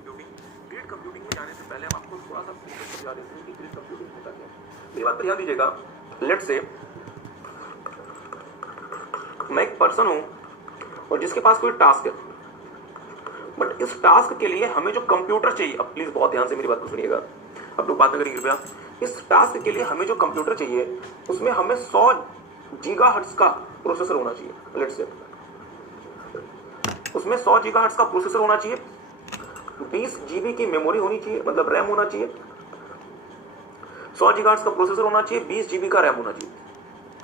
Computing. Grid computing में जाने से पहले हम आपको थोड़ा सा समझा देते हैं कि ग्रिड कंप्यूटिंग होता क्या है। मेरी बात पर ध्यान दीजिएगा। लेट्स से मैं एक पर्सन हूं और जिसके पास कोई टास्क है, बट इस टास्क के लिए हमें जो कंप्यूटर चाहिए, अब प्लीज बहुत ध्यान से मेरी बात को सुनिएगा, अब लोग बात न करेंगे कृपया। इस टास्क के लिए हमें जो कंप्यूटर चाहिए उसमें हमें 100 गीगाहर्ट्ज का प्रोसेसर होना चाहिए। लेट्स से उसमें 100 गीगाहर्ट्ज का प्रोसेसर होना चाहिए, 20 जीबी की मेमोरी होनी चाहिए, मतलब रैम होना चाहिए। 100 गीगाहर्ट्ज का प्रोसेसर होना चाहिए, 20 जीबी का रैम होना चाहिए।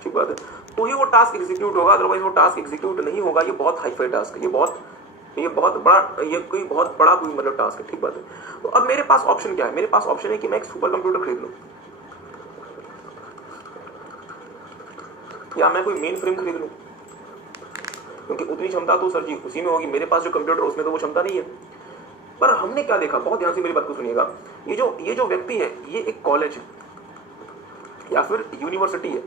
ठीक बात है। तो ही वो टास्क एग्जीक्यूट होगा, अदरवाइज वो टास्क एग्जीक्यूट नहीं होगा। ये बहुत हाईफाई टास्क है, ये बहुत बड़ा, ये कोई बहुत बड़ा कोई मतलब टास्क है। ठीक बात है। तो अब मेरे पास ऑप्शन क्या है? मेरे पास ऑप्शन है कि मैं एक सुपर कंप्यूटर खरीद लूं, या मैं कोई मेन फ्रेम खरीद लूं, क्योंकि उतनी क्षमता तो सर जी उसी में होगी। मेरे पास जो कंप्यूटर उसमें तो वो क्षमता नहीं है। पर हमने क्या देखा, बहुत ध्यान से मेरी बात को सुनिएगा। ये जो व्यक्ति है, ये एक कॉलेज है या फिर यूनिवर्सिटी है,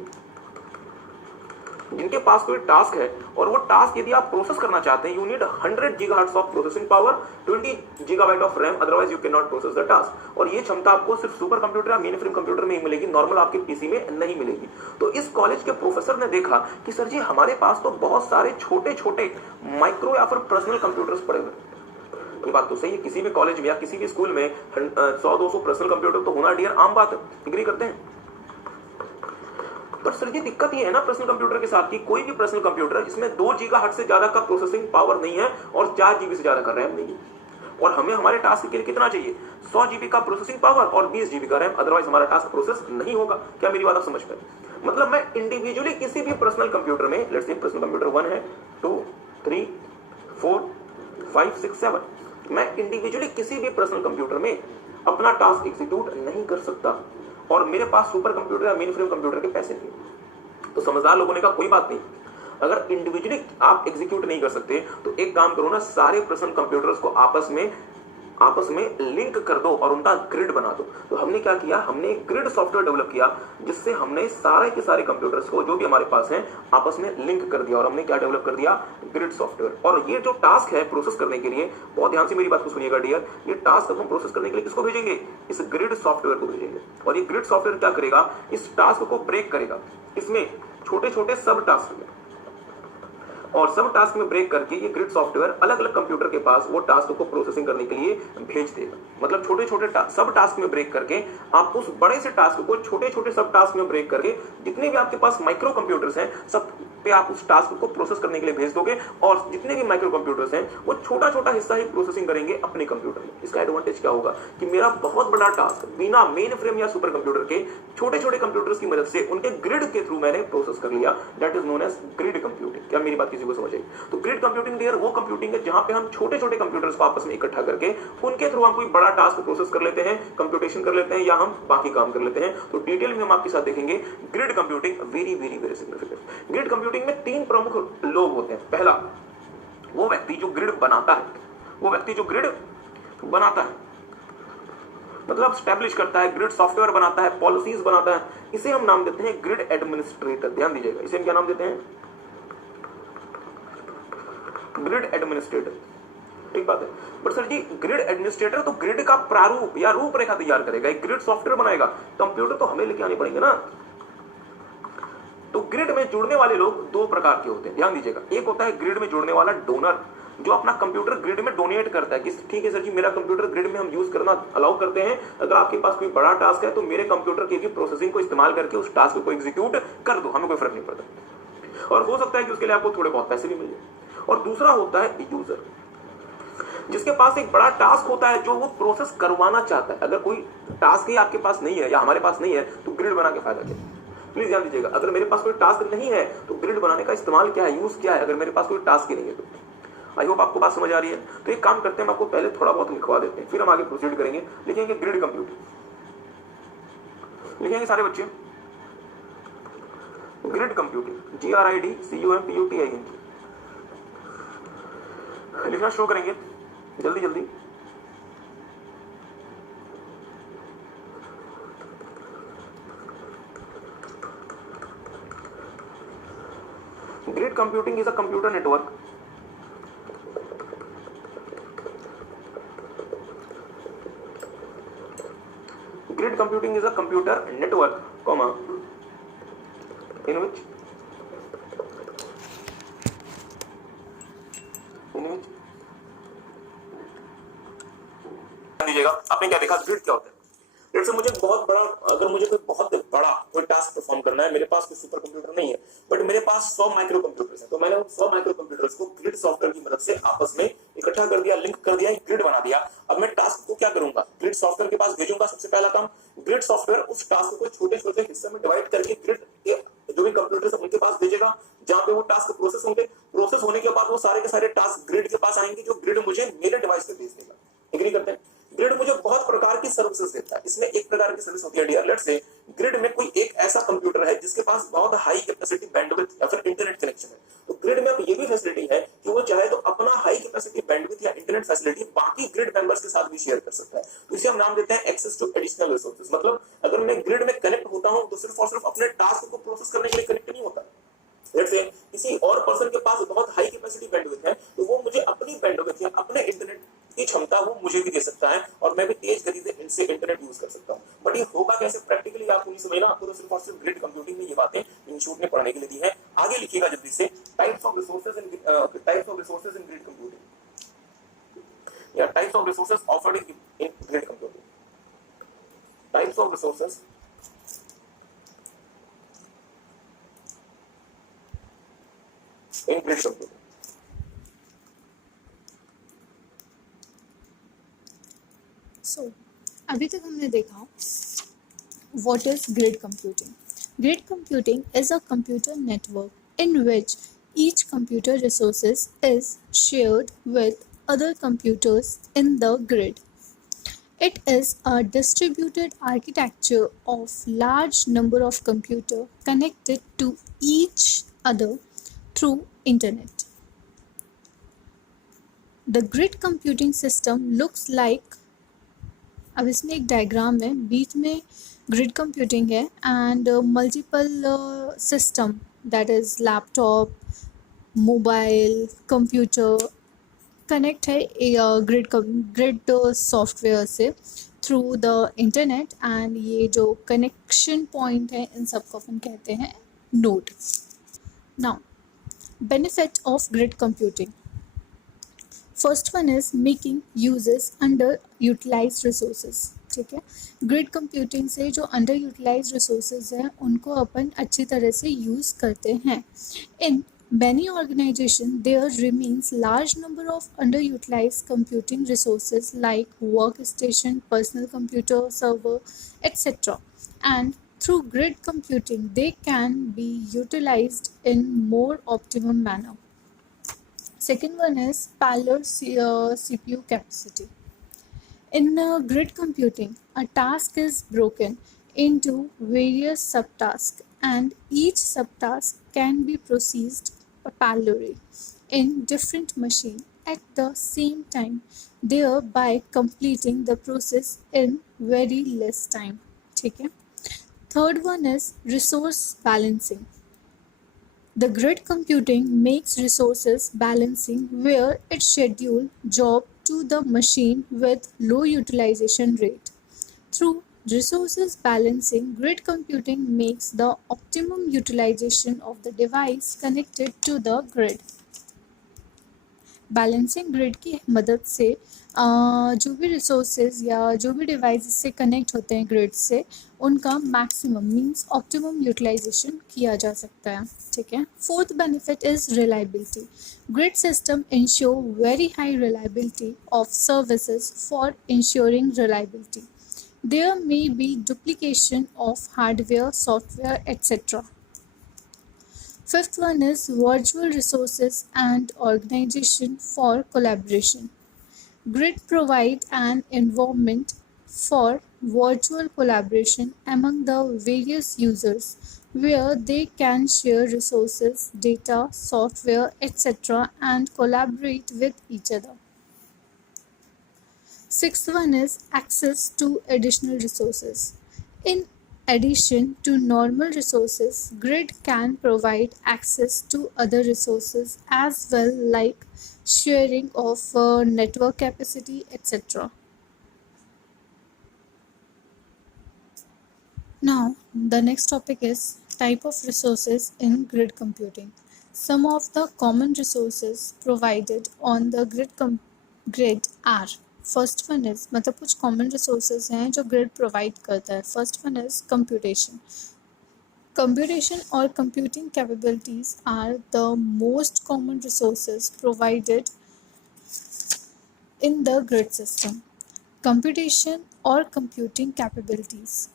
जिनके पास कोई टास्क है, और वो टास्क यदि आप प्रोसेस करना चाहते हैं, you need 100 gigahertz of processing power, 20 gigabyte of RAM, otherwise you can not process the task. और ये क्षमता आपको सिर्फ सुपर कंप्यूटर या मेन फ्रेम कंप्यूटर में ही मिलेगी, नॉर्मल आपके पीसी में नहीं मिलेगी। तो इस कॉलेज के प्रोफेसर ने देखा कि सर जी हमारे पास तो बहुत सारे छोटे छोटे माइक्रो या फिर पर्सनल कंप्यूटर्स पड़े हुए। ये बात तो सही है, किसी भी कॉलेज में या किसी भी स्कूल में 100-200 पर्सनल कंप्यूटर तो होना डियर आम बात है, एग्री करते हैं। पर सर जी दिक्कत ये है ना पर्सनल कंप्यूटर के साथ, कि कोई भी पर्सनल कंप्यूटर इसमें 2 गीगाहर्ट्ज से ज्यादा का प्रोसेसिंग पावर नहीं है और 4 जीबी से ज्यादा का रैम नहीं है। और हमें हमारे टास्क के लिए कितना चाहिए? 100 जीबी का प्रोसेसिंग पावर और 20 जीबी का रैम, अदरवाइज हमारा टास्क प्रोसेस नहीं होगा। क्या मेरी बात आप समझ पाए? मतलब मैं इंडिविजुअली किसी भी पर्सनल कंप्यूटर में, लेट्स से पर्सनल कंप्यूटर 1 है, 2, 3, 4, 5, 6, 7, मैं इंडिविजुअली किसी भी पर्सनल कंप्यूटर में अपना टास्क एग्जीक्यूट नहीं कर सकता, और मेरे पास सुपर कंप्यूटर या मेन फ्रेम कंप्यूटर के पैसे नहीं। तो समझदार लोगों ने कहा कोई बात नहीं, अगर इंडिविजुअली आप एग्जीक्यूट नहीं कर सकते तो एक काम करो ना, सारे पर्सनल कंप्यूटर्स को आपस में लिंक कर दो और उनका ग्रिड बना दो। तो हमने क्या किया, हमने एक ग्रिड सॉफ्टवेयर डेवलप किया, जिससे हमने सारे के सारे कंप्यूटर्स को जो भी हमारे पास हैं आपस में लिंक कर दिया। और हमने क्या डेवलप कर दिया? Grid software. और ये जो टास्क है प्रोसेस करने के लिए, बहुत ध्यान से मेरी बात को सुनिएगा डियर, ये टास्क हम प्रोसेस करने के लिए किसको भेजेंगे? इस ग्रिड सॉफ्टवेयर को भेजेंगे। और ये ग्रिड सॉफ्टवेयर क्या करेगा? इस टास्क को ब्रेक करेगा, इसमें छोटे छोटे सब टास्क में, और सब टास्क में ब्रेक करके ये ग्रिड सॉफ्टवेयर अलग अलग कंप्यूटर के पास वो टास्क को प्रोसेसिंग करने के लिए भेज देगा। मतलब छोटे छोटे सब टास्क में ब्रेक करके आप उस बड़े से टास्क को छोटे छोटे सब टास्क में ब्रेक करके जितने भी आपके पास माइक्रो कंप्यूटर्स हैं सब पे आप उस टास्क को प्रोसेस करने के लिए भेज दोगे, और जितने भी माइक्रो कंप्यूटर्स हैं वो छोटा छोटा हिस्सा ही प्रोसेसिंग करेंगे अपने कंप्यूटर में। इसका एडवांटेज क्या होगा कि मेरा बहुत बड़ा टास्क बिना मेन फ्रेम या सुपर कंप्यूटर के छोटे छोटे कंप्यूटर्स की मदद से उनके ग्रिड के थ्रू मैंने प्रोसेस कर लिया। That is known as grid computing. क्या मेरी बात किसी को समझ आई? तो ग्रिड कंप्यूटिंग डियर वो कंप्यूटिंग है जहां पे हम छोटे छोटे कंप्यूटर्स को आपस में इकट्ठा करके उनके थ्रू हम कोई बड़ा टास्क प्रोसेस कर लेते हैं, कंप्यूटेशन कर लेते हैं, या हम बाकी काम कर लेते हैं। तो डिटेल में हम आपके साथ देखेंगे grid computing, very very very significant. Grid computing में 3 प्रमुख लोग होते हैं। पहला, वो व्यक्ति जो ग्रिड बनाता है, मतलब स्टैब्लिश करता है, ग्रिड सॉफ्टवेयर बनाता है, पॉलिसीज बनाता है, इसे हम नाम देते हैं ग्रिड एडमिनिस्ट्रेटर। ध्यान दीजिएगा, इसे हम क्या नाम देते हैं? Grid administrator. ठीक बात है। But sir ji grid administrator तो ग्रिड का प्रारूप या रूपरेखा तैयार करेगा, एक ग्रिड सॉफ्टवेयर बनाएगा, कंप्यूटर तो हमें लेके आने पड़ेंगे ना। तो ग्रिड में जुड़ने वाले लोग 2 प्रकार के होते हैं, ध्यान दीजिएगा। एक होता है ग्रिड में जुड़ने वाला डोनर, जो अपना कंप्यूटर ग्रिड में डोनेट करता है कि ठीक है सर जी मेरा कंप्यूटर ग्रिड में हम यूज करना अलाउ करते हैं, अगर आपके पास कोई बड़ा टास्क है तो मेरे कंप्यूटर की प्रोसेसिंग को इस्तेमाल करके उस टास्क को एग्जीक्यूट कर दो, हमें कोई फर्क नहीं पड़ता। और हो सकता है कि उसके लिए आपको थोड़े बहुत पैसे भी मिल जाए। और दूसरा होता है यूजर, जिसके पास एक बड़ा टास्क होता है जो वो प्रोसेस करवाना चाहता है। अगर कोई टास्क ही आपके पास नहीं है या हमारे पास नहीं है तो ग्रिड बना के फायदा क्या? प्लीज ध्यान दीजिएगा, अगर मेरे पास कोई टास्क नहीं है तो ग्रिड बनाने का इस्तेमाल क्या है, यूज क्या है, अगर मेरे पास कोई टास्क ही नहीं है तो। आई होप आपको बात समझ आ रही है। तो एक काम करते हैं, हम आपको पहले थोड़ा बहुत लिखवा देते हैं, फिर हम आगे प्रोसीड करेंगे। लिखेंगे ग्रिड कंप्यूटिंग, लिखेंगे सारे बच्चे ग्रिड कंप्यूटिंग, GRIDCUMPUTING। लिखना शुरू करेंगे जल्दी जल्दी। Grid computing is a computer network computing is a computer network, comma, in which लीजिएगा आपने क्या देखा, ग्रिड क्या होता है। ग्रिड से मुझे बहुत बड़ा, अगर मुझे कोई बहुत बड़ा कोई टास्क परफॉर्म करना है, मेरे पास कोई सुपर कंप्यूटर नहीं है, बट मेरे पास 100 माइक्रो कंप्यूटर्स हैं, तो मैंने उन 100 माइक्रो कंप्यूटर्स को ग्रिड सॉफ्टवेयर की मदद से आपस में इकट्ठा कर दिया, लिंक कर दिया, एक ग्रिड बना दिया। अब मैं टास्क को क्या करूंगा, ग्रिड सॉफ्टवेयर के पास भेजूंगा। सबसे पहला काम, ग्रिड सॉफ्टवेयर उस टास्क को छोटे छोटे हिस्से में डिवाइड करके ग्रिड के जो भी कंप्यूटर्स उनके पास भेजेगा, जहां पे वो टास्क प्रोसेस होंगे। प्रोसेस होने के बाद वो सारे के सारे टास्क ग्रिड के पास आएंगे, जो ग्रिड मुझे मेरे डिवाइस पे भेज देगा। एग्री करते हैं? ग्रिड मुझे बहुत प्रकार की सर्विसेज देता है। इसमें एक प्रकार की सर्विस होती है डियर, लेट्स से ग्रिड में कोई एक ऐसा कंप्यूटर है जिसके पास बहुत हाई कैपेसिटी बैंडविड्थ या फिर इंटरनेट कनेक्शन है, तो ग्रिड में ये भी फैसिलिटी है कि वो चाहे तो अपना हाई कैपेसिटी बैंडविड्थ या इंटरनेट फैसिलिटी बाकी ग्रिड मेंबर्स के साथ भी शेयर कर सकता है। तो इसे हम नाम देते हैं एक्सेस टू एडिशनल रिसोर्सेज। मतलब अगर मैं ग्रिड में कनेक्ट होता हूं तो सिर्फ और सिर्फ अपने टास्क को प्रोसेस करने के लिए कनेक्ट नहीं होता। जैसे किसी और पर्सन के पास बहुत हाई कैपेसिटी बैंडविड्थ है, तो वो मुझे अपनी बैंडविड्थ या अपने इंटरनेट की क्षमता वो मुझे भी दे सकता है, और मैं भी तेज गति से इनसे इंटरनेट यूज कर सकता हूं। बट ये होगा कैसे प्रैक्टिकली, आपको नहीं समझना। आपको तो सिर्फ और सिर्फ ग्रिड कंप्यूटिंग में ये बातें इंस्टीट्यूट ने पढ़ने के लिए दी है। आगे लिखिएगा जल्दी से, types of resources in grid computing, या types of resources offered in grid computing. Types of resources in grid computing. So अभी तक हमने देखा what is grid computing. Grid computing is a computer network in which each computer resources is shared with other computers in the grid. It is a distributed architecture of large number of computers connected to each other through internet. The grid computing system looks like, अब इसमें एक diagram है, बीच में grid computing है and multiple system that is laptop, mobile, computer connect है grid software से through the internet. And ये जो कनेक्शन पॉइंट है इन सबको अपन कहते हैं node. Now benefit of grid computing, first one is making uses underutilised resources. ठीक है, ग्रिड कंप्यूटिंग से जो अंडर यूटिलाइज्ड रिसोर्सेज हैं उनको अपन अच्छी तरह से यूज़ करते हैं। इन many organizations there remains large number of underutilized computing resources like workstation, personal computer, server, etc. And through grid computing they can be utilized in more optimum manner. Second one is parallel CPU capacity. In grid computing, a task is broken into various subtasks and each subtask can be processed parallelly in different machines at the same time, thereby completing the process in very less time. ठीक है. Third one is resource balancing. The grid computing makes resources balancing where it schedules job to the machine with low utilization rate. Through resources balancing, grid computing makes the optimum utilization of the device connected to the grid. Balancing grid की मदद से जो भी resources या जो भी device से connect होते हैं ग्रिड से, उनका मैक्सिमम मींस ऑप्टिमम यूटिलाइजेशन किया जा सकता है। ठीक है। Fourth benefit is reliability. Grid system ensure very high reliability of services for ensuring reliability. There may be duplication of hardware, software, etc. Fifth one is virtual resources and organization for collaboration. Grid provide an environment for virtual collaboration among the various users where they can share resources, data, software, etc. and collaborate with each other. Sixth one is access to additional resources. In addition to normal resources, grid can provide access to other resources as well, like sharing of network capacity, etc. Now, the next topic is type of resources in grid computing. Some of the common resources provided on the grid are, first one is, मतलब कुछ common resources हैं जो grid provide करता है. First one is computation. Computation or computing capabilities are the most common resources provided in the grid system. Computation or computing capabilities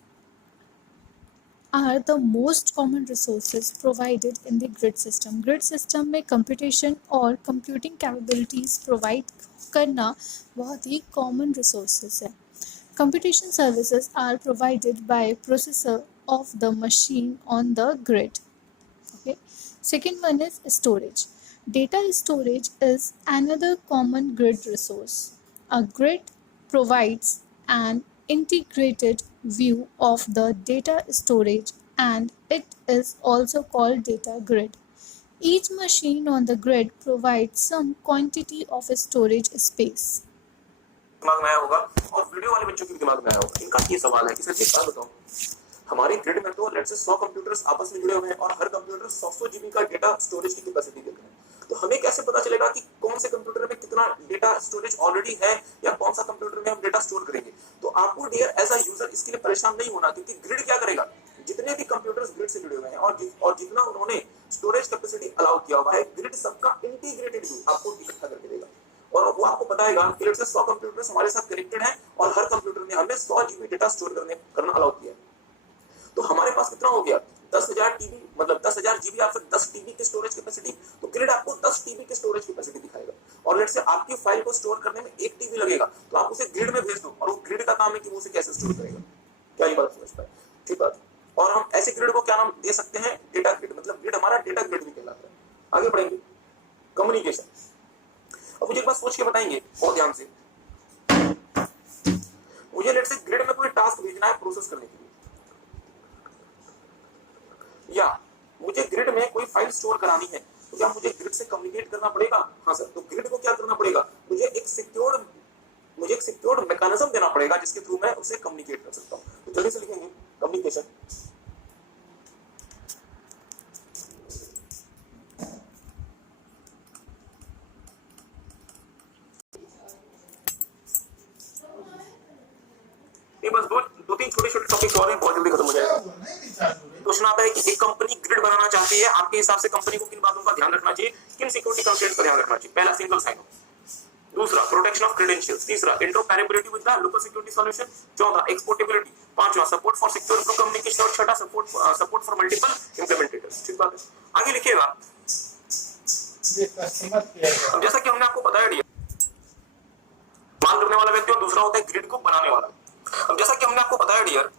are the most common resources provided in the grid system. Grid system में computation और computing capabilities provide करना बहुत ही common resources है. Computation services are provided by processor of the machine on the grid. Okay. Second one is storage. Data storage is another common grid resource. A grid provides an integrated view of the data storage and it is also called data grid. Each machine on the grid provides some quantity of storage space. दिमाग में आया होगा और video वाले बच्चों के भी दिमाग में आया होगा. इनका ये सवाल है कि सर एक बात बताओ, हमारे ग्रिड में तो लेट्स से 100 कंप्यूटर्स आपस में जुड़े हुए हैं और हर कंप्यूटर 100 जीबी का डेटा स्टोरेज की कैपेसिटी देते हैं. तो हमें कैसे पता चलेगा कि कौन से कंप्यूटर में कितना डेटा स्टोरेज ऑलरेडी है या कौन सा कंप्यूटर में हम डेटा स्टोर करेंगे? तो आपको डियर एज अ यूजर इसके लिए परेशान नहीं होना, क्योंकि ग्रिड क्या करेगा, जितने भी कंप्यूटर्स ग्रिड से जुड़े हुए हैं और जितना उन्होंने स्टोरेज कैपेसिटी अलाउ किया हुआ है, ग्रिड सबका इंटीग्रेटेड व्यू आपको इकट्ठा करके देगा और वो आपको बताएगा कि लेट्स से 100 कंप्यूटर्स हमारे साथ कनेक्टेड हैं और हर कंप्यूटर ने हमें 100 जीबी डेटा स्टोर करना अलाउ किया है. तो हमारे पास कितना हो गया, 10,000 टीबी, मतलब 10,000 जीबी या फिर 10 टीबी की स्टोरेज कैपेसिटी. तो ग्रिड आपको 10 टीबी की स्टोरेज कैपेसिटी दिखाएगा और लेट्स से आपकी फाइल को स्टोर करने में 1 टीबी लगेगा, तो आप उसे ग्रिड में भेज दो और वो ग्रिड का काम है कि वो उसे कैसे स्टोर करेगा. क्या ये बात समझ पाए? ठीक बात. और हम ऐसे ग्रिड को क्या नाम दे सकते हैं, डेटा ग्रिड. मतलब ग्रिड हमारा डेटा ग्रिड भी कहलाता है. आगे बढ़ेंगे. कम्युनिकेशन. अब मुझे एक बात सोच के बताएंगे बहुत ध्यान से. मुझे लेट्स से ग्रिड में कोई टास्क भेजना है प्रोसेस करने के लिए, या मुझे ग्रिड में कोई फाइल स्टोर करानी है, तो क्या मुझे ग्रिड से कम्युनिकेट करना पड़ेगा? हाँ सर. तो ग्रिड को क्या करना पड़ेगा, मुझे एक सिक्योर्ड मैकेनिज्म देना पड़ेगा जिसके थ्रू मैं उससे कम्युनिकेट कर सकता हूँ. तो जल्दी से लिखेंगे कम्युनिकेशन. बस दो तीन छोटे छोटे टॉपिक्स और हैं, बहुत जल्दी खत्म हो जाएगा. क्वेश्चन आता है कि एक कंपनी ग्रिड बनाना चाहती है, आपके हिसाब से कंपनी को किन बातों का ध्यान रखना चाहिए, किन सिक्योरिटी कंस्ट्रेंट्स का ध्यान रखना चाहिए? पहला, सिंगल साइन ऑन. दूसरा, प्रोटेक्शन ऑफ क्रेडेंशियल्स. तीसरा, interoperability with the local security solution. चौथा, एक्सपोर्टेबिलिटी. पांचवा, support for secure group communication. और छठा, सपोर्ट फॉर मल्टीपल इंप्लीमेंटेटर्स. ठीक बात है. आगे लिखिएगा. अब जैसा कि हमने आपको बताया डियर, इस्तेमाल करने वाला व्यक्ति और दूसरा होता है ग्रिड को बनाने वाला. अब जैसा कि हमने आपको बताया डियर,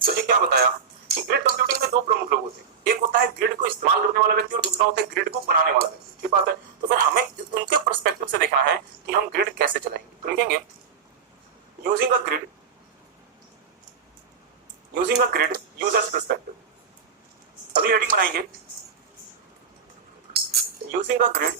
सर जी क्या बताया कि ग्रिड कंप्यूटिंग में दो प्रमुख लोग होते हैं. एक होता है ग्रिड को इस्तेमाल करने वाला व्यक्ति और दूसरा होता है ग्रिड को बनाने वाला व्यक्ति. ठीक बात है. तो फिर हमें उनके पर्सपेक्टिव से देखना है कि हम ग्रिड कैसे चलाएंगे. तो लिखेंगे using a grid users perspective. अगली हेडिंग बनाएंगे यूजिंग अ ग्रिड